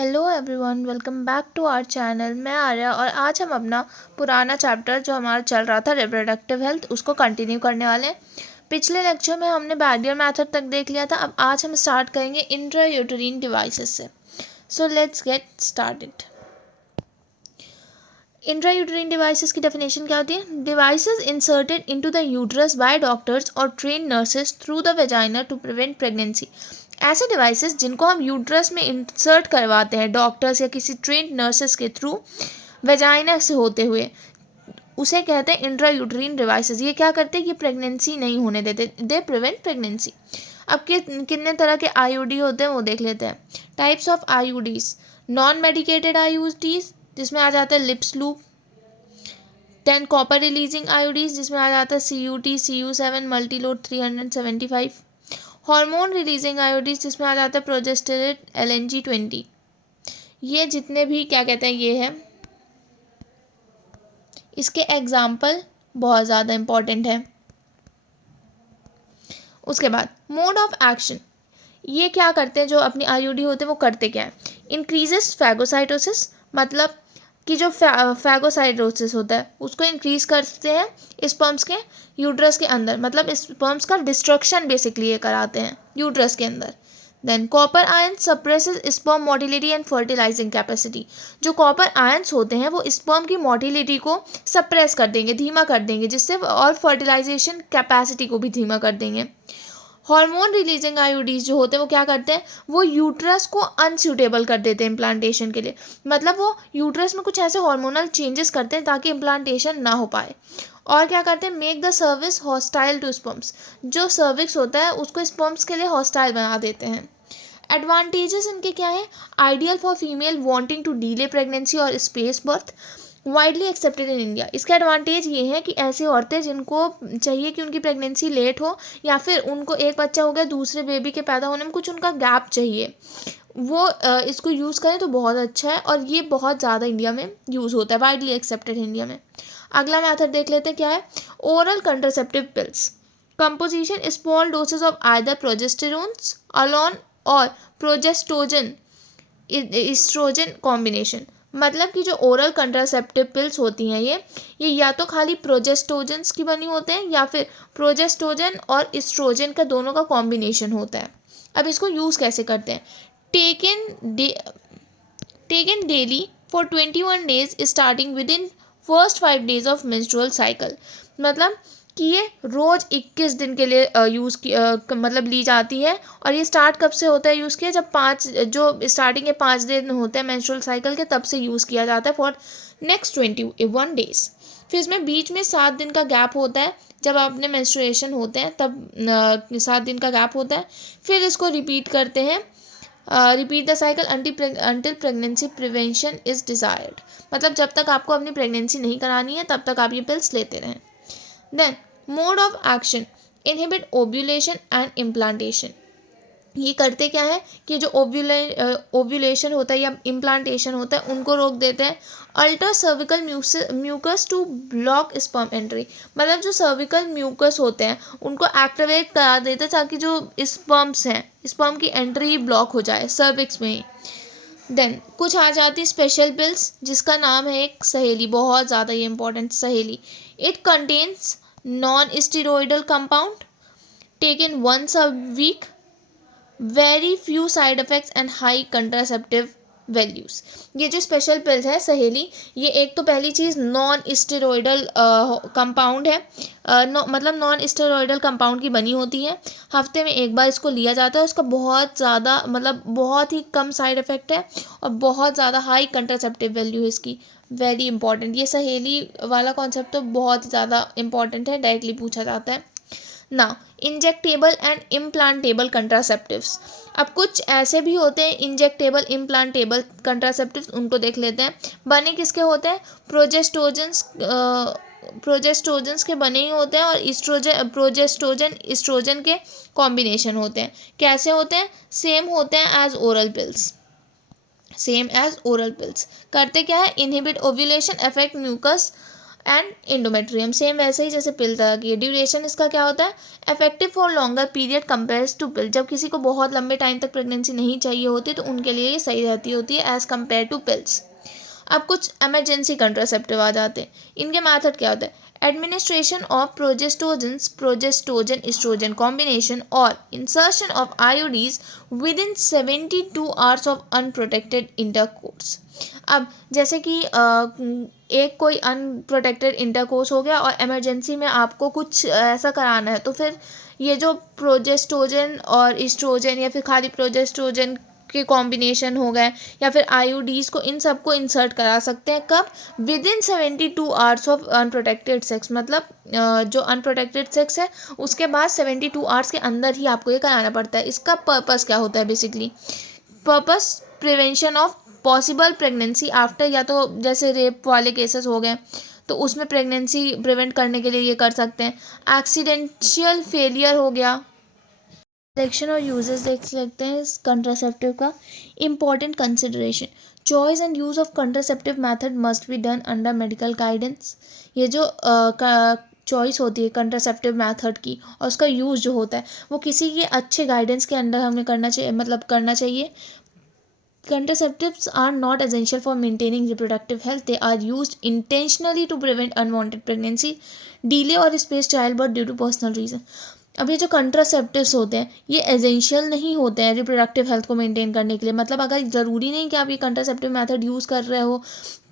Hello everyone, welcome back to our channel. मैं आर्या और आज हम अपना पुराना चैप्टर जो हमारा चल रहा था रिप्रोडक्टिव हेल्थ उसको कंटिन्यू करने वाले हैं। पिछले लेक्चर में हमने बैरियर मेथड तक देख लिया था। अब आज हम स्टार्ट करेंगे इंट्रायूटेरिन डिवाइसेस से। So let's get started. Intrauterine devices की डेफिनेशन क्या होती है? Devices inserted into the uterus by doctors और train nurses through the vagina to prevent pregnancy. ऐसे डिवाइसेस जिनको हम यूट्रस में इंसर्ट करवाते हैं डॉक्टर्स या किसी ट्रेन नर्सेस के थ्रू वेजाइना से होते हुए, उसे कहते हैं इंट्रायूटेरिन डिवाइसेस। ये क्या करते हैं? ये प्रेगनेंसी नहीं होने देते, दे प्रिवेंट प्रेगनेंसी। अब कितने तरह के आईयूडी होते हैं वो देख लेते हैं। Types of IUDs: non medicated IUDs जिसमें आ जाता है lips loop, than copper releasing IUDs जिसमें आ जाता है CUT CU7 Multiload 375, hormone releasing IUDs जिसमें आ जाता है प्रोजेस्टेरेट LNG-20। ये जितने भी क्या कहते हैं ये है, इसके एग्जाम्पल बहुत ज़्यादा इंपॉर्टेंट है। उसके बाद मोड ऑफ एक्शन, ये क्या करते हैं जो अपनी आईयूडी होते हैं वो करते क्या है? इंक्रीजेस फैगोसाइटोसिस, मतलब कि जो फैगोसाइटोसिस होता है उसको इंक्रीज करते हैं स्पर्म्स के यूट्रस के अंदर, मतलब स्पर्म्स का डिस्ट्रक्शन बेसिकली ये कराते हैं यूट्रस के अंदर। Than copper ion suppresses sperm motility and fertilising capacity, जो कॉपर आयंस होते हैं वो स्पर्म की मोटिलिटी को सप्रेस कर देंगे, धीमा कर देंगे, जिससे और फर्टिलाइजेशन कैपेसिटी को भी धीमा कर देंगे। हार्मोन रिलीजिंग आईयूडीज जो होते हैं वो क्या करते हैं? वो यूट्रस को अनसूटेबल कर देते हैं इम्प्लांटेशन के लिए, मतलब वो यूट्रस में कुछ ऐसे हार्मोनल चेंजेस करते हैं ताकि इम्प्लांटेशन ना हो पाए। और क्या करते हैं? Make the cervix hostile to sperms, जो सर्विक्स होता है उसको स्पर्म्स के लिए हॉस्टाइल बना देते हैं। एडवांटेजेस इनके क्या है? Ideal for female wanting to delay pregnancy और space birth, widely accepted in India. इसका एडवांटेज ये है कि ऐसी औरतें जिनको चाहिए कि उनकी प्रेगनेंसी लेट हो या फिर उनको एक बच्चा हो गया दूसरे बेबी के पैदा होने में कुछ उनका गैप चाहिए, वो इसको यूज़ करें तो बहुत अच्छा है और ये बहुत ज़्यादा इंडिया में यूज़ होता है, वाइडली एक्सेप्टेड इंडिया में। अगला मेथड देख लेते हैं क्या है। Oral contraceptive pills, composition small dosage of either progesterones alone और प्रोजेस्टोजन इस्ट्रोजन कॉम्बिनेशन, मतलब कि जो ओरल कंट्रासेप्टिव पिल्स होती हैं ये या तो खाली प्रोजेस्टोजन्स की बनी होते हैं या फिर प्रोजेस्टोजन और इस्ट्रोजन का दोनों का कॉम्बिनेशन होता है। अब इसको यूज़ कैसे करते हैं? Taken daily for 21 days starting with in first 5 days of menstrual cycle, मतलब कि ये रोज़ 21 दिन के लिए यूज़ की मतलब ली जाती है। और ये स्टार्ट कब से होता है यूज़ किया? जब 5 जो स्टार्टिंग के 5 दिन होते हैं मेंस्ट्रुअल साइकिल के, तब से यूज़ किया जाता है फॉर नेक्स्ट 21 डेज। फिर इसमें बीच में 7 दिन का गैप होता है, जब अपने मेंस्ट्रुएशन होते हैं तब 7 दिन का गैप होता है। फिर इसको रिपीट करते हैं, repeat the cycle until pregnancy prevention is desired, मतलब जब तक आपको अपनी प्रेगनेंसी नहीं करानी है तब तक आप ये पिल्स लेते रहें। Then mode of action, inhibit ovulation and implantation. ये करते क्या है कि जो ओव्यूलेशन होता है या इम्प्लांटेशन होता है उनको रोक देते हैं। Alter cervical mucus to block sperm entry, मतलब जो सर्विकल म्यूकस होते हैं उनको एक्टिवेट करा देते हैं ताकि जो स्पर्म्स हैं स्पर्म की एंट्री ही ब्लॉक हो जाए सर्विक्स में ही। देन कुछ आ जाती स्पेशल पिल्स जिसका नाम है एक सहेली, बहुत ज़्यादा ये important Saheli. It contains non steroidal compound taken once a week, very few side effects and high contraceptive values. ये जो स्पेशल पिल्स है सहेली, ये एक तो पहली चीज़ नॉन स्टेरॉइडल कंपाउंड है, मतलब नॉन स्टेरॉइडल कंपाउंड की बनी होती है। हफ्ते में एक बार इसको लिया जाता है। उसका बहुत ज़्यादा मतलब बहुत ही कम साइड इफ़ेक्ट है और बहुत ज़्यादा हाई कंट्रासेप्टिव वैल्यू है इसकी, वेरी इंपॉर्टेंट। ये सहेली वाला कॉन्सेप्ट तो बहुत ज़्यादा इंपॉर्टेंट है, डायरेक्टली पूछा जाता है। नाउ इंजेक्टेबल एंड इम्प्लांटेबल कंट्रासेप्टिव्स, अब कुछ ऐसे भी होते हैं इंजेक्टेबल इम्प्लांटेबल कंट्रासेप्टिव्स, उनको देख लेते हैं। बने किसके होते हैं? प्रोजेस्टोजेंस के बने ही होते हैं और प्रोजेस्टोजन इस्ट्रोजन के कॉम्बिनेशन होते हैं। कैसे होते हैं? सेम होते हैं as oral pills, same as oral pills. करते क्या है? Inhibit ovulation, affect mucus and endometrium same वैसे ही जैसे पिल तरह की है। ड्यूरेशन इसका क्या होता है, effective for longer period compares to pill. जब किसी को बहुत लंबे टाइम तक प्रेगनेंसी नहीं चाहिए होती तो उनके लिए ये सही रहती होती है एज़ कम्पेयर टू पिल्स। अब कुछ इमरजेंसी कंट्रासेप्टिव आ जाते हैं। इनके मेथड क्या होता है, administration of progestogens progestogen estrogen combination और insertion of IUDs with in 72 hours of unprotected intercourse. अब जैसे कि एक कोई अनप्रोटेक्टेड इंटरकोर्स हो गया और इमरजेंसी में आपको कुछ ऐसा कराना है, तो फिर ये जो प्रोजेस्टोजन और इस्ट्रोजन या फिर खाली प्रोजेस्टोजन के कॉम्बिनेशन हो गए या फिर आईओडीज को, इन सबको इंसर्ट करा सकते हैं। कब, with in 72 hours of unprotected sex. मतलब जो अनप्रोटेक्टेड सेक्स है उसके बाद 72 आवर्स के अंदर ही आपको ये कराना पड़ता है। इसका पर्पस क्या होता है, basically purpose prevention of possible pregnancy after, या तो जैसे रेप वाले केसेस हो गए तो उसमें प्रेगनेंसी प्रिवेंट करने के लिए ये कर सकते हैं। एक्सीडेंशियल फेलियर हो गया। सिलेक्शन और यूजेस देख सकते हैं इस कंट्रासेप्टिव का। Important consideration, choice and use of contraceptive method must be done under medical guidance. ये जो चॉइस होती है कंट्रासेप्टिव मेथड की और उसका यूज़ जो होता है वो किसी के अच्छे गाइडेंस के अंडर हमें करना चाहिए, मतलब करना चाहिए। Contraceptives are not essential for maintaining reproductive health. They are used intentionally to prevent unwanted pregnancy, delay or space childbirth due to personal reason. अब ये जो कंट्रासेप्टिव्स होते हैं ये एसेंशियल नहीं होते हैं रिप्रोडक्टिव हेल्थ को मेंटेन करने के लिए। मतलब अगर ज़रूरी नहीं कि आप ये कंट्रासेप्टिव मेथड यूज़ कर रहे हो,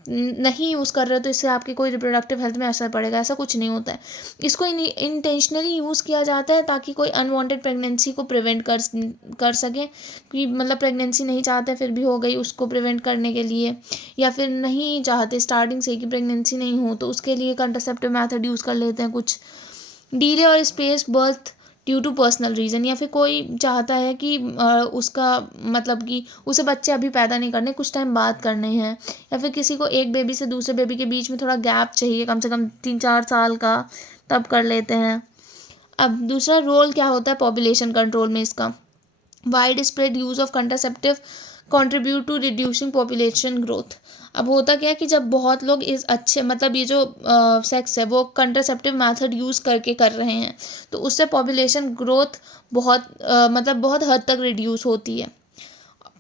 नहीं यूज़ कर रहे हो तो इससे आपकी कोई रिप्रोडक्टिव हेल्थ में असर पड़ेगा, ऐसा कुछ नहीं होता है। इसको इंटेंशनली यूज़ किया जाता है ताकि कोई अनवांटेड प्रेगनेंसी को प्रिवेंट कर सकें, कि मतलब प्रेगनेंसी नहीं चाहते फिर भी हो गई, उसको प्रिवेंट करने के लिए, या फिर नहीं चाहते स्टार्टिंग से कि प्रेगनेंसी नहीं हो तो उसके लिए कंट्रासेप्टिव मेथड यूज़ कर लेते हैं कुछ। डीले और space birth due to personal reason, या फिर कोई चाहता है कि उसका मतलब कि उसे बच्चे अभी पैदा नहीं करने, कुछ टाइम बाद करने हैं, या फिर किसी को एक बेबी से दूसरे बेबी के बीच में थोड़ा गैप चाहिए कम से कम 3-4 साल का, तब कर लेते हैं। अब दूसरा रोल क्या होता है पॉपुलेशन कंट्रोल में इसका, wide spread use of contraceptive contribute to reducing population growth. अब होता क्या है कि जब बहुत लोग इस अच्छे मतलब ये जो सेक्स है वो कंट्रासेप्टिव मेथड यूज़ करके कर रहे हैं तो उससे पॉपुलेशन ग्रोथ बहुत मतलब बहुत हद तक रिड्यूस होती है।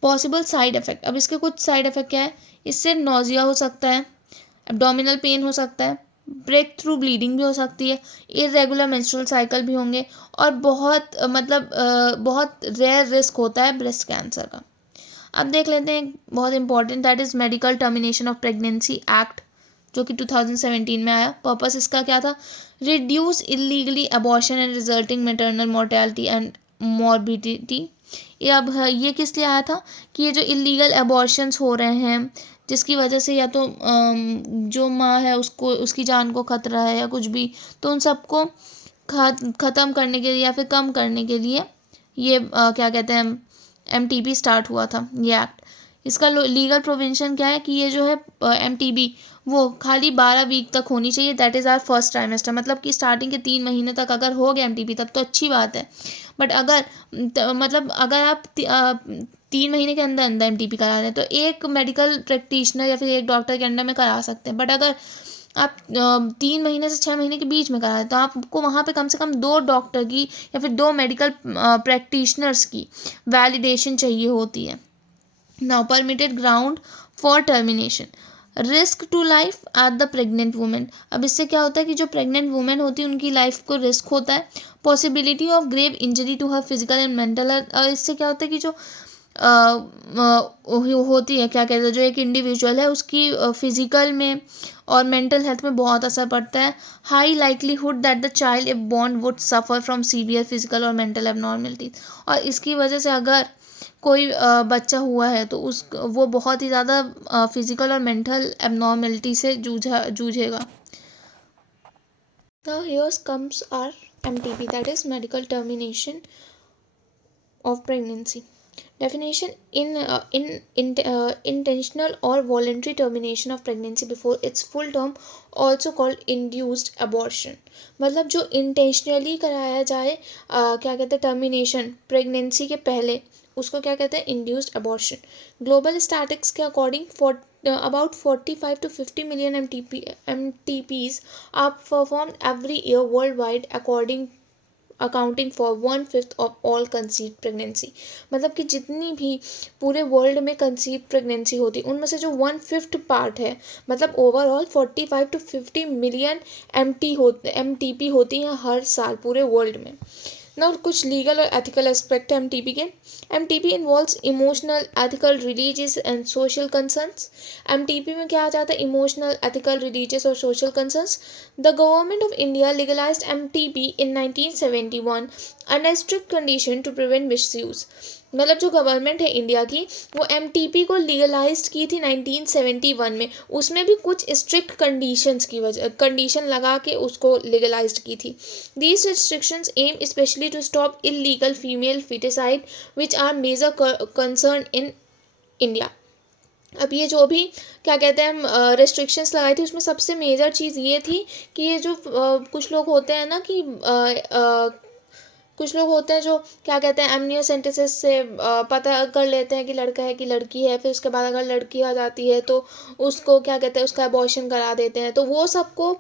पॉसिबल साइड इफ़ेक्ट, अब इसके कुछ साइड इफ़ेक्ट क्या है, इससे नोजिया हो सकता है, एब्डोमिनल पेन हो सकता है, ब्रेक थ्रू ब्लीडिंग भी हो सकती है, इरेगुलर मेंस्ट्रुअल साइकिल भी होंगे, और बहुत मतलब बहुत रेयर रिस्क होता है ब्रेस्ट कैंसर का। अब देख लेते हैं बहुत important, that is medical termination of pregnancy act जो कि 2017 में आया। पर्पस इसका क्या था, reduce illegally abortion and resulting maternal mortality and morbidity. ये अब ये किस लिए आया था कि ये जो इलीगल अबॉर्शंस हो रहे हैं जिसकी वजह से या तो जो माँ है उसको उसकी जान को खतरा है या कुछ भी, तो उन सबको ख़त्म करने के लिए या फिर कम करने के लिए ये क्या कहते हैं MTP स्टार्ट हुआ था ये एक्ट। इसका लीगल प्रोविंशन क्या है कि ये जो है MTP वो खाली 12 वीक तक होनी चाहिए, that is our first trimester. मतलब कि स्टार्टिंग के 3 महीने तक अगर हो गया MTP तब तो अच्छी बात है, बट अगर मतलब अगर आप 3 महीने के अंदर अंदर MTP करा रहे हैं तो एक मेडिकल प्रैक्टिशनर या फिर एक डॉक्टर के अंडर में करा सकते हैं। बट अगर आप 3 महीने से 6 महीने के बीच में कराएं तो आपको वहाँ पे कम से कम 2 डॉक्टर की या फिर 2 मेडिकल प्रैक्टिशनर्स की वैलिडेशन चाहिए होती है। Now permitted ground for termination, risk to life at the pregnant women. अब इससे क्या होता है कि जो प्रेग्नेंट वुमेन होती है उनकी लाइफ को रिस्क होता है। Possibility of grave injury to her physical and mental health, और इससे क्या होता है कि जो होती है क्या कहते हैं जो एक इंडिविजुअल है उसकी फिजिकल में और मेंटल हेल्थ में बहुत असर पड़ता है। High likelihood that the child if born would suffer from severe physical और मेंटल एबनॉर्मलिटीज, और इसकी वजह से अगर कोई बच्चा हुआ है तो वो बहुत ही ज़्यादा फिजिकल और मेंटल एबनॉर्मलिटी से जूझेगा। Now here comes our MTP, that is medical termination of pregnancy. Definition intentional or voluntary termination of pregnancy before its full term, also called induced abortion। मतलब जो इंटेंशनली कराया जाए क्या कहते हैं टर्मिनेशन प्रेगनेंसी के पहले, उसको क्या कहते हैं इंड्यूस्ड अबॉर्शन। ग्लोबल स्टैटिस्टिक्स के according about 45 to 50 million MTPs are performed every year worldwide, accounting for 1/5 of all conceived pregnancy. मतलब कि जितनी भी पूरे वर्ल्ड में कंसीव प्रेगनेंसी होती उनमें से जो 1/5 पार्ट है, मतलब ओवरऑल 45 to 50 मिलियन MTP होती हैं हर साल पूरे वर्ल्ड में ना। कुछ लीगल और एथिकल एस्पेक्ट है एमटीपी के। MTP involves emotional, ethical, religious and social concerns. MTP में क्या आ जाता है? इमोशनल, एथिकल, रिलीजियस और social concerns. The government of India legalised MTP in 1971 under strict condition to prevent misuse. मतलब जो गवर्नमेंट है इंडिया की, वो एमटीपी को लीगलाइज की थी 1971 में। उसमें भी कुछ स्ट्रिक्ट कंडीशन लगा के उसको लीगलाइज की थी। These restrictions aim especially to stop illegal female foeticide which are major concern in India. अब ये जो भी क्या कहते हैं रेस्ट्रिक्शंस लगाई थी, उसमें सबसे मेजर चीज़ ये थी कि ये जो कुछ लोग होते हैं ना कि कुछ लोग होते हैं जो क्या कहते हैं एमनियोसेंटेसिस से पता कर लेते हैं कि लड़का है कि लड़की है, फिर उसके बाद अगर लड़की आ जाती है तो उसको क्या कहते हैं उसका अबॉर्शन करा देते हैं। तो वो सबको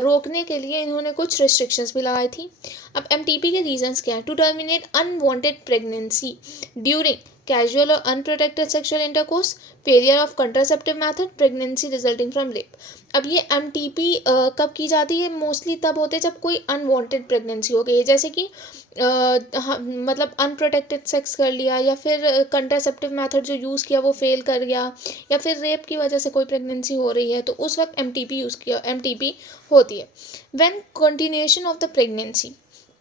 रोकने के लिए इन्होंने कुछ रिस्ट्रिक्शंस भी लगाई थी। अब एमटीपी के रीजंस क्या है? To terminate unwanted pregnancy during casual और unprotected sexual intercourse, failure of contraceptive method, pregnancy resulting from rape. अब ये एमटीपी कब की जाती है? मोस्टली तब होते हैं जब कोई अनवांटेड प्रेगनेंसी हो गई है, जैसे कि मतलब अनप्रोटेक्टेड सेक्स कर लिया, या फिर कंट्रासेप्टिव मेथड जो यूज़ किया वो फेल कर गया, या फिर रेप की वजह से कोई प्रेगनेंसी हो रही है, तो उस वक्त एमटीपी होती है। When continuation of the pregnancy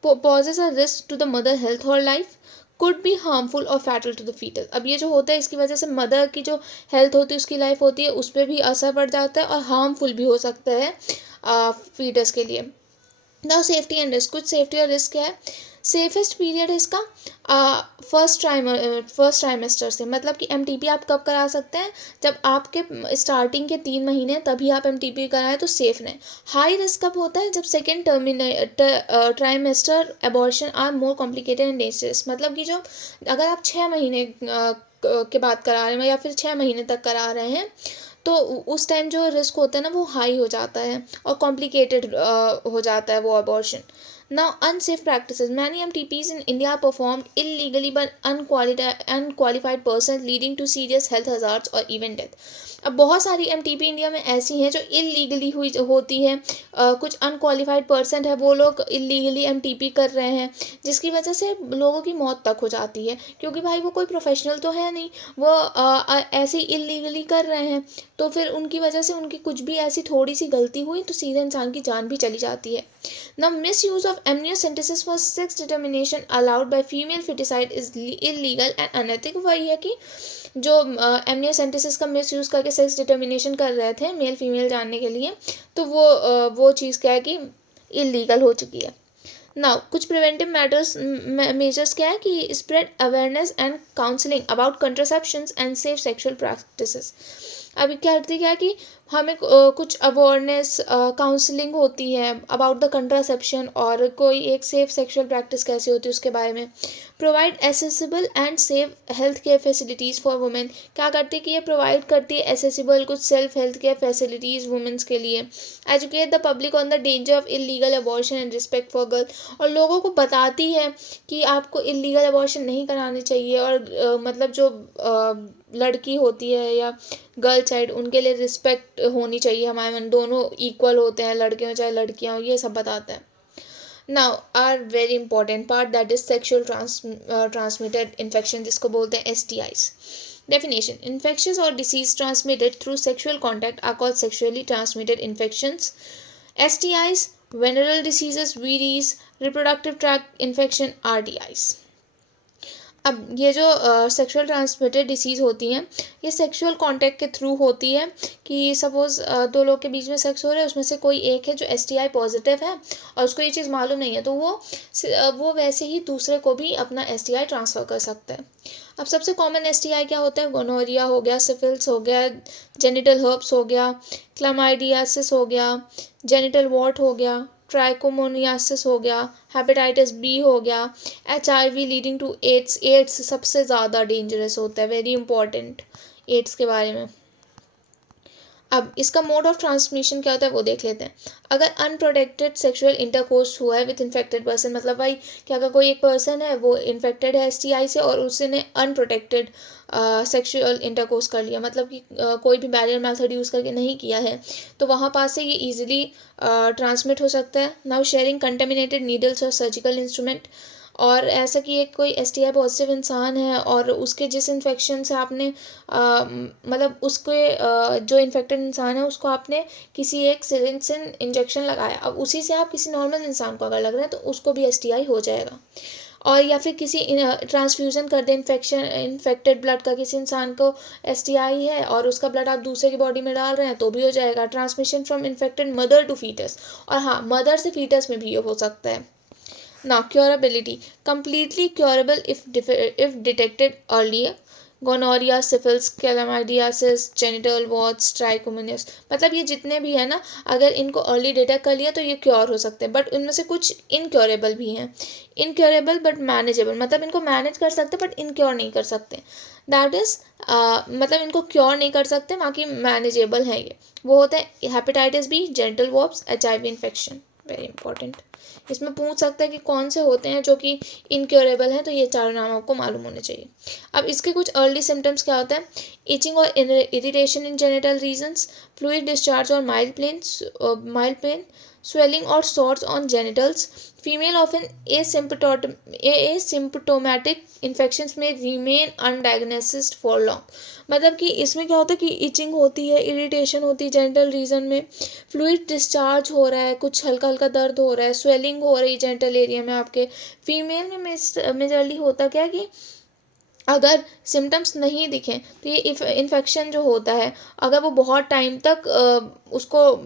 poses a risk to the mother health or life, could be harmful or fatal to the fetus। अब ये जो होता है इसकी वजह से मदर की जो हेल्थ होती है, उसकी लाइफ होती है, उस पर भी असर पड़ जाता है और हार्मफुल भी हो सकता है फीटस के लिए। Now safety and risk. कुछ सेफ्टी और रिस्क है। सेफेस्ट पीरियड है इसका फर्स्ट ट्राइमेस्टर से। मतलब कि एमटीपी आप कब करा सकते हैं? जब आपके स्टार्टिंग के 3 महीने तभी आप एमटीपी कराएं तो सेफ रहें। हाई रिस्क कब होता है? जब second trimester abortion are more complicated and dangerous. मतलब कि जो अगर आप 6 महीने के बाद करा रहे हैं या फिर 6 महीने तक करा रहे हैं, तो उस टाइम जो रिस्क होता है ना वो हाई हो जाता है और कॉम्प्लिकेटेड हो जाता है वो abortion. Now unsafe practices. Many MTPs in India performed illegally by unqualified person leading to serious health hazards और इवन डेथ। अब बहुत सारी एमटीपी इंडिया में ऐसी हैं जो इलीगली होती हैं। कुछ अनक्वालिफाइड पर्सन है, वो लोग इलीगली एमटीपी कर रहे हैं, जिसकी वजह से लोगों की मौत तक हो जाती है, क्योंकि भाई वो कोई प्रोफेशनल तो है नहीं, वो ऐसे इलीगली कर रहे हैं, तो फिर उनकी वजह से उनकी कुछ भी ऐसी थोड़ी सी गलती हुई तो सीधे इंसान की जान भी चली जाती है। Now, misuse of amniocentesis for sex determination allowed by female feticide is illegal and unethical। वही है कि जो एमनियोसेंटेसिस का मिसयूज़ करके सेक्स डिटर्मिनेशन कर रहे थे मेल फीमेल जानने के लिए, तो वो चीज़ क्या है कि इलीगल हो चुकी है। नाउ कुछ प्रिवेंटिव मेजर्स क्या है कि spread awareness and counselling about contraceptions and safe sexual practices. अभी क्या करती है कि हमें कुछ अवेयरनेस काउंसलिंग होती है अबाउट द कंट्रासेप्शन, और कोई एक सेफ सेक्सुअल प्रैक्टिस कैसी होती है उसके बारे में। Provide accessible and safe health care facilities for women. क्या करती है कि ये प्रोवाइड करती है एसेसिबल कुछ self health care facilities women's के लिए। Educate the public on the danger of illegal abortion and respect for girl. और लोगों को बताती है कि आपको इलीगल अबॉर्शन नहीं करानी चाहिए, और मतलब जो लड़की होती है या गर्ल चाइल्ड, उनके लिए रिस्पेक्ट होनी चाहिए हमारे मन, दोनों इक्वल होते हैं, लड़के हों चाहे लड़कियाँ हों, ये सब बताता है। Now our very important part, that is sexual transmitted infection, जिसको बोलते हैं STIs। Definition: infectious or disease transmitted through sexual contact are called sexually transmitted infections. STIs, venereal diseases, VDs, reproductive tract infection, RDIs। अब ये जो sexual transmitted disease होती हैं, ये sexual contact के थ्रू होती है कि सपोज़ दो लोग के बीच में सेक्स हो रहा है, उसमें से कोई एक है जो STI पॉजिटिव है और उसको ये चीज़ मालूम नहीं है, तो वो वैसे ही दूसरे को भी अपना STI ट्रांसफ़र कर सकता है। अब सबसे कॉमन STI क्या होता है? गोनोरिया हो गया, सिफिलिस हो गया, जेनिटल हर्प्स हो गया, क्लामाइडियासिस हो गया, जेनिटल वॉर्ट हो गया, ट्राइकोमोनियासिस हो गया, हेपेटाइटिस B हो गया, HIV leading to AIDS. AIDS सबसे ज़्यादा डेंजरस होता है, वेरी इंपॉर्टेंट एड्स के बारे में। अब इसका मोड ऑफ ट्रांसमिशन क्या होता है वो देख लेते हैं। अगर अनप्रोटेक्टेड सेक्सुअल इंटरकोर्स हुआ है विथ इन्फेक्टेड पर्सन, मतलब भाई कि अगर कोई एक पर्सन है वो इन्फेक्टेड है STI से और उसने अनप्रोटेक्टेड सेक्सुअल इंटरकोर्स कर लिया, मतलब कि कोई भी बैरियर मेथड यूज़ करके नहीं किया है, तो वहाँ पास से ये ईजिली ट्रांसमिट हो सकता है। नाउ शेयरिंग कंटेमिनेटेड नीडल्स और सर्जिकल इंस्ट्रूमेंट, और ऐसा कि एक कोई STI पॉजिटिव इंसान है और उसके जिस इन्फेक्शन से आपने मतलब उसके जो इन्फेक्टेड इंसान है उसको आपने किसी एक सिरिंज से इंजेक्शन लगाया, अब उसी से आप किसी नॉर्मल इंसान को अगर लग रहा है तो उसको भी STI हो जाएगा। और या फिर किसी ट्रांसफ्यूज़न कर दे इन्फेक्टेड ब्लड का, किसी इंसान को STI है और उसका ब्लड आप दूसरे की बॉडी में डाल रहे हैं तो भी हो जाएगा। Transmission from infected mother to foetus, और हाँ मदर से फीटस में भी ये हो सकता है। Now, curability. Completely curable if detected earlier. Gonorrhoea, syphilis, chlamydiasis, genital warts, trichomoniasis, मतलब ये जितने भी है ना, अगर इनको अर्ली डिटेक्ट कर लिया तो ये क्योर हो सकते हैं, बट इनमें से कुछ इनक्योरेबल भी हैं। इनक्योरेबल बट मैनेजेबल, मतलब इनको मैनेज कर सकते बट इनक्योर नहीं कर सकते। दैट इज़ मतलब इनको क्योर नहीं कर सकते, बाकी मैनेजेबल है ये। वो होते हैं hepatitis B, genital warts, HIV infection. Very important. इसमें पूछ सकता है कि कौन से होते हैं जो कि इनक्योरेबल हैं, तो ये चारों नाम आपको मालूम होने चाहिए। अब इसके कुछ अर्ली सिम्टम्स क्या होता है? इचिंग और irritation in genital regions, fluid discharge और mild pain, swelling or sores on genitals. Female often asymptomatic infections may remain undiagnosed for long. मतलब कि इसमें क्या होता है कि इचिंग होती है, इरिटेशन होती है जेनिटल रीजन में, फ्लूइड डिस्चार्ज हो रहा है, कुछ हल्का हल्का दर्द हो रहा है, स्वेलिंग हो रही है जेनिटल एरिया में आपके। फीमेल में मेजरली होता क्या कि अगर सिम्टम्स नहीं दिखें तो ये इन्फेक्शन जो होता है, अगर वो बहुत टाइम तक उसको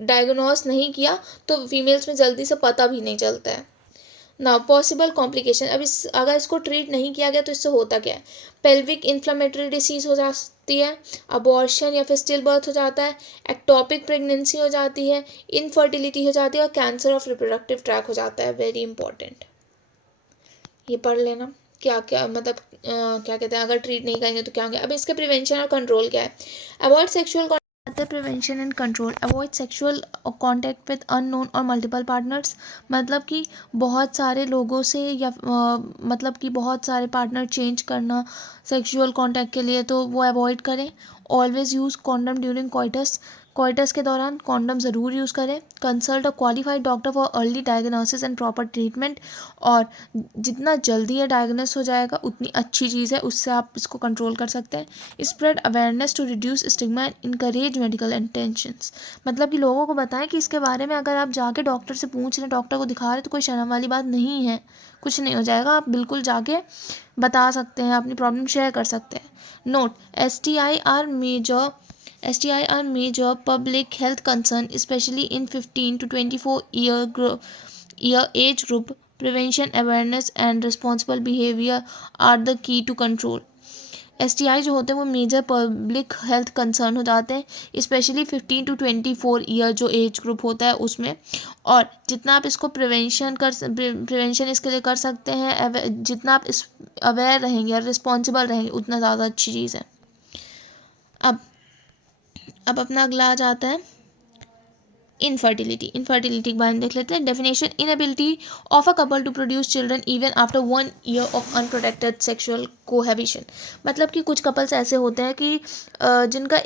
डायग्नोस नहीं किया तो फीमेल्स में जल्दी से पता भी नहीं चलता है। ना पॉसिबल कॉम्प्लिकेशन, अब अगर इसको ट्रीट नहीं किया गया तो इससे होता क्या है? पेल्विक इन्फ्लेमेटरी डिसीज़ हो जाती है, अबॉर्शन या फिर स्टिल बर्थ हो जाता है, एक्टोपिक प्रेगनेंसी हो जाती है, इनफर्टिलिटी हो जाती है और कैंसर ऑफ रिप्रोडक्टिव ट्रैक हो जाता है। वेरी इंपॉर्टेंट, ये पढ़ लेना क्या क्या मतलब क्या कहते हैं, अगर ट्रीट नहीं करेंगे तो क्या होंगे। अब इसके प्रिवेंशन और कंट्रोल क्या है? Avoid sexual prevention and control, avoid sexual contact with unknown और मल्टीपल पार्टनर्स, मतलब कि बहुत सारे लोगों से या मतलब कि बहुत सारे पार्टनर चेंज करना सेक्सुअल कॉन्टैक्ट के लिए, तो वो अवॉइड करें। Always use condom during coitus के दौरान कॉन्डम ज़रूर यूज़ करें। Consult a qualified doctor for early diagnosis and proper treatment, और जितना जल्दी ये डायग्नोस हो जाएगा उतनी अच्छी चीज़ है, उससे आप इसको कंट्रोल कर सकते हैं। Spread awareness to reduce stigma and encourage medical attentions, मतलब कि लोगों को बताएं कि इसके बारे में अगर आप जाके डॉक्टर से पूछ रहे हैं, डॉक्टर को दिखा रहे हैं, तो कोई शर्म वाली बात नहीं है, कुछ नहीं हो जाएगा, आप बिल्कुल जाके बता सकते हैं, अपनी प्रॉब्लम शेयर कर सकते हैं। Note, STI are major public health concern, especially in 15 to 24 year age group. Prevention, awareness and responsible behavior are the key to control. STI जो होते हैं वो मेजर पब्लिक हेल्थ कंसर्न हो जाते हैं, स्पेशली 15 to 24 ईयर जो age group होता है उसमें, और जितना आप इसको प्रिवेंशन इसके लिए कर सकते हैं, जितना आप इस अवेयर रहेंगे और रिस्पॉन्सिबल रहेंगे उतना ज़्यादा अच्छी चीज़ है। अब अपना अगला आ जाता है इनफर्टिलिटी के बारे में देख लेते हैं। Definition, inability of a couple to produce children even after 1 year of unprotected sexual cohabitation, मतलब कि कुछ कपल्स ऐसे होते हैं कि जिनका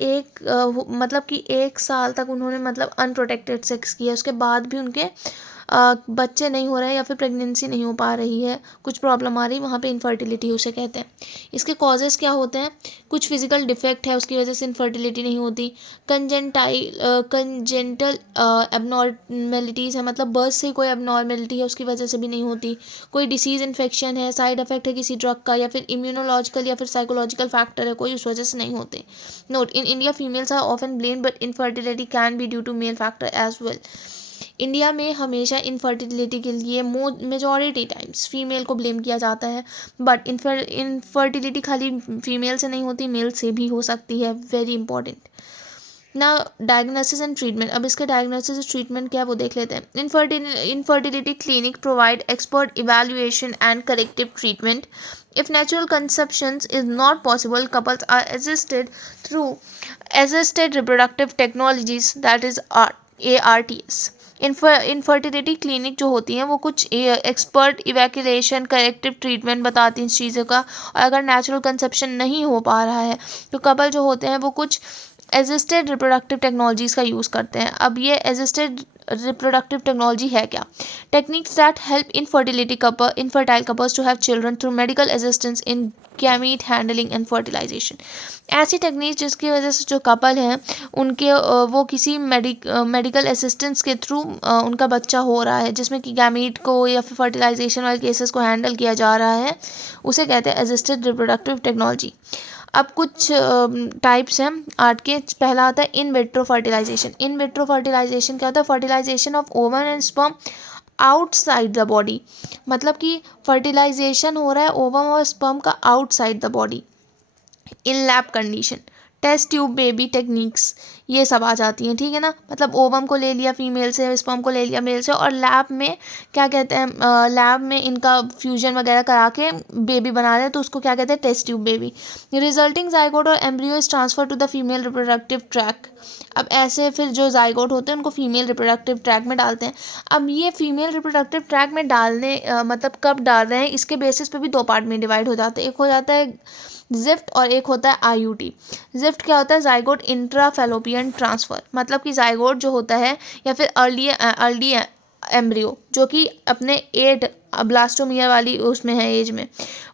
मतलब कि 1 साल तक उन्होंने मतलब अनप्रोटेक्टेड सेक्स किया, उसके बाद भी उनके बच्चे नहीं हो रहे हैं या फिर प्रेगनेंसी नहीं हो पा रही है, कुछ प्रॉब्लम आ रही है, वहाँ पे इनफर्टिलिटी उसे कहते हैं। इसके कॉजेज़ क्या होते हैं? कुछ फिजिकल डिफेक्ट है उसकी वजह से इनफर्टिलिटी नहीं होती, कंजेंटल एबनॉर्मेलिटीज़ है, मतलब बर्थ से कोई एबनॉर्मेलिटी है उसकी वजह से भी नहीं होती, कोई डिसीज़ इन्फेक्शन है, साइड इफेक्ट है किसी ड्रग का, या फिर इम्यूनोलॉजिकल या फिर साइकोलॉजिकल फैक्टर है कोई, उस वजह से नहीं होते। Note, in India females are often blamed but infertility can be due to male factor as well. India में हमेशा इनफर्टिलिटी के लिए मेजॉरिटी टाइम्स फीमेल को ब्लेम किया जाता है, बट इनफर्टिलिटी खाली फीमेल से नहीं होती, मेल से भी हो सकती है। Very important. ना डायग्नोसिस एंड ट्रीटमेंट, अब इसके डायग्नोसिस और ट्रीटमेंट क्या है वो देख लेते हैं। Infertility clinic provide expert evaluation and corrective treatment If natural conceptions is not possible, couples are assisted through assisted reproductive technologies, that is ARTs. Infertility clinic जो होती हैं वो कुछ एक्सपर्ट इवैक्यूलेशन करेक्टिव ट्रीटमेंट बताती हैं इस चीज़ों का, और अगर नेचुरल कंसेप्शन नहीं हो पा रहा है तो कपल जो होते हैं वो कुछ एसिस्टेड रिप्रोडक्टिव टेक्नोलॉजीज़ का यूज़ करते हैं। अब ये एसिस्टेड रिप्रोडक्टिव टेक्नोलॉजी है क्या? Techniques that help infertile couples to have children through medical assistance in gamete handling and fertilization. ऐसी टेक्निक जिसकी वजह से जो कपल हैं उनके वो किसी मेडिकल असिस्टेंस के थ्रू उनका बच्चा हो रहा है, जिसमें कि गैमीट को या फिर फर्टिलाइजेशन वाले केसेस को हैंडल किया जा रहा है, उसे कहते हैं असिस्टेड रिप्रोडक्टिव टेक्नोलॉजी। अब कुछ टाइप्स हैं आर्ट के। पहला आता है in vitro fertilization. In vitro fertilization क्या होता है? Fertilization of ovum and sperm outside the body. मतलब कि फर्टिलाइजेशन हो रहा है ओवम और स्पर्म का outside the body in lab condition. Test tube baby techniques ये सब आ जाती हैं, ठीक है ना। मतलब ओवम को ले लिया फीमेल से, स्पर्म को ले लिया मेल से, और लैब में क्या कहते हैं, लैब में इनका फ्यूजन वगैरह करा के बेबी बना रहे हैं, तो उसको क्या कहते हैं? Test tube baby. Resulting zygote और embryo is transfer to the female reproductive tract. अब ऐसे फिर जो जाइगोट होते हैं उनको फीमेल रिप्रोडक्टिव ट्रैक में डालते हैं। अब ये फीमेल रिप्रोडक्टिव ट्रैक में डालने मतलब कब डाल रहे हैं इसके बेसिस पे भी दो पार्ट में डिवाइड हो जाते हैं। एक हो जाता है जिफ्ट और एक होता है आईयूटी। जिफ्ट क्या होता है? Zygote intrafallopian transfer. मतलब कि जाइगोट जो होता है या फिर अर्ली एम्ब्रियो जो कि अपने 8 ब्लास्टोमियर वाली उसमें है एज में,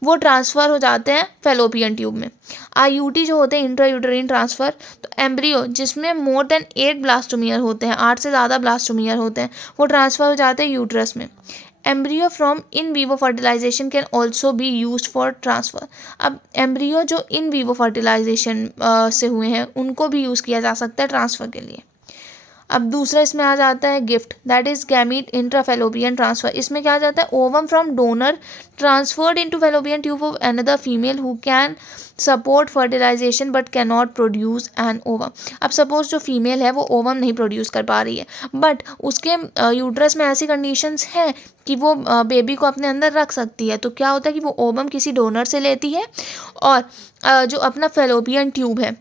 वो ट्रांसफ़र हो जाते हैं फेलोपियन ट्यूब में। आईयूटी जो होते हैं इंट्रायूटरीन ट्रांसफ़र, तो एम्ब्रियो जिसमें मोर देन 8 ब्लास्टोमियर होते हैं, 8 से ज़्यादा ब्लास्टोमियर होते हैं, वो ट्रांसफ़र हो जाते हैं यूट्रस में। Embryo from in vivo fertilization can also be use for transfer. अब एम्ब्रियो जो इन वीवो फर्टिलाइजेशन से हुए हैं उनको भी यूज़ किया जा सकता है ट्रांसफ़र के लिए। अब दूसरा इसमें आ जाता है GIFT, that is gamete intrafallopian transfer. इसमें क्या आ जाता है? Ovum from donor transferred into fallopian tube of another female who can support fertilization but can not produce an ovum. अब सपोज जो फीमेल है वो ओवम नहीं प्रोड्यूस कर पा रही है, बट उसके यूट्रस में ऐसी कंडीशंस हैं कि वो बेबी को अपने अंदर रख सकती है। तो क्या होता है कि वो ओवम किसी डोनर से लेती है, और जो अपना फेलोपियन ट्यूब है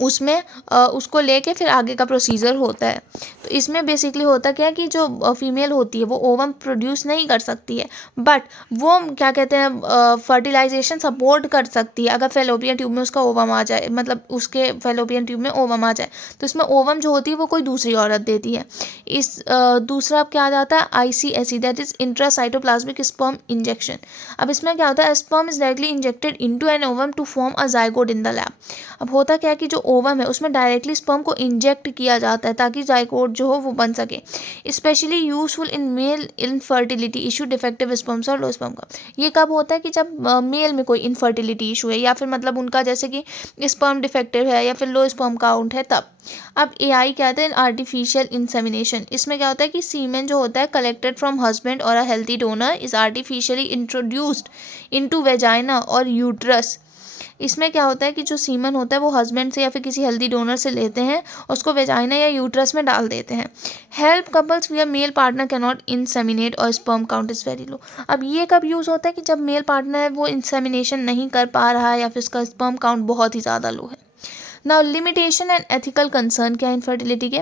उसमें उसको लेके फिर आगे का प्रोसीजर होता है। तो इसमें बेसिकली होता क्या है कि जो फीमेल होती है वो ओवम प्रोड्यूस नहीं कर सकती है, बट वो क्या कहते हैं फर्टिलाइजेशन सपोर्ट कर सकती है अगर फेलोपियन ट्यूब में उसका ओवम आ जाए, मतलब उसके फेलोपियन ट्यूब में ओवम आ जाए, तो इसमें ओवम जो होती है वो कोई दूसरी औरत देती है। इस दूसरा अब क्या आ जाता है? ICSI, that is intracytoplasmic sperm injection. अब इसमें क्या होता है? Sperm is directly injected into an ovum to form a zygote in the lab. अब होता क्या है कि जो ओवम है उसमें डायरेक्टली स्पर्म को इंजेक्ट किया जाता है ताकि जाइगोट जो हो वो बन सके। Specially useful in male infertility issue, defective sperms और लो स्पर्म का। ये कब होता है? कि जब मेल में कोई इनफर्टिलिटी इशू है या फिर मतलब उनका जैसे कि स्पर्म डिफेक्टिव है या फिर लो स्पर्म काउंट है तब। अब AI क्या होता है? Artificial insemination. इसमें क्या होता है कि सीमेन जो होता है कलेक्टेड फ्रॉम हस्बैंड और अ healthy donor is artificially introduced into vagina और यूट्रस। इसमें क्या होता है कि जो सीमन होता है वो हस्बैंड से या फिर किसी हेल्दी डोनर से लेते हैं और उसको वेजाइना या यूट्रस में डाल देते हैं। Help couples where male partner can not inseminate और sperm count is very low. अब ये कब यूज़ होता है? कि जब मेल पार्टनर है वो इंसेमिनेशन नहीं कर पा रहा है या फिर उसका स्पर्म काउंट बहुत ही ज़्यादा लो है। Now limitation and ethical concern क्या है इनफर्टिलिटी के?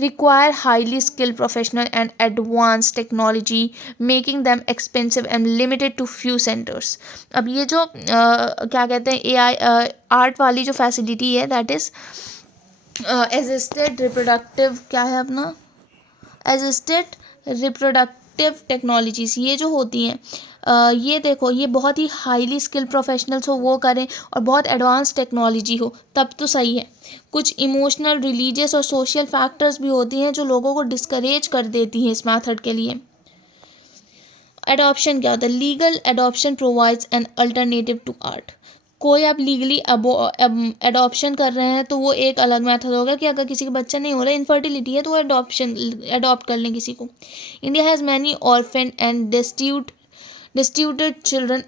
Require highly skilled professional and advance technology making them expensive and limited to few centres. अब ये जो क्या कहते हैं AI आर्ट वाली जो फैसिलिटी है दैट इज़ असिस्टेड रिप्रोडक्टिव क्या है अपना? असिस्टेड रिप्रोडक्टिव टेक्नोलॉजीज़ ये जो होती हैं ये देखो ये बहुत ही हाईली स्किल्ड प्रोफेशनल्स हो वो करें और बहुत एडवांस टेक्नोलॉजी हो तब तो सही है। कुछ इमोशनल, रिलीजियस और सोशल फैक्टर्स भी होती हैं जो लोगों को डिस्करेज कर देती हैं इस मेथड के लिए। एडॉप्शन क्या होता है? Legal adoption provides an alternative to ART. कोई आप लीगली एडॉप्शन कर रहे हैं तो वो एक अलग मेथड होगा कि अगर किसी का बच्चा नहीं हो रहा है, इनफर्टिलिटी है, तो वो एडॉप्ट कर लें किसी को। India has many orphan and destitute children.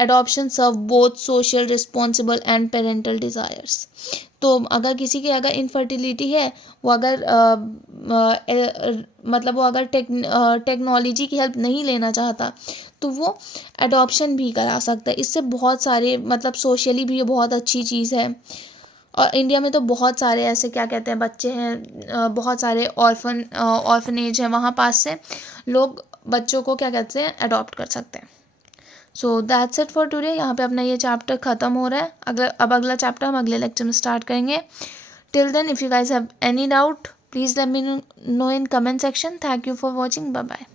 Adoption serve both social responsible and parental desires. तो अगर किसी की अगर इनफर्टिलिटी है, वो अगर मतलब वो अगर टेक्नोलॉजी की हेल्प नहीं लेना चाहता, तो वो एडॉप्शन भी करा सकता है। इससे बहुत सारे मतलब सोशली भी ये बहुत अच्छी चीज़ है। और इंडिया में तो बहुत सारे ऐसे क्या कहते हैं बच्चे हैं, बहुत सारे ऑर्फनेज हैं, वहाँ पास से लोग बच्चों को क्या कहते हैं अडॉप्ट कर सकते हैं। So that's it for today. यहाँ पे अपना ये चैप्टर ख़त्म हो रहा है। अगला चैप्टर हम अगले लेक्चर में स्टार्ट करेंगे। Till then if you guys have any doubt please let me know in comment section. Thank you for watching. Bye bye.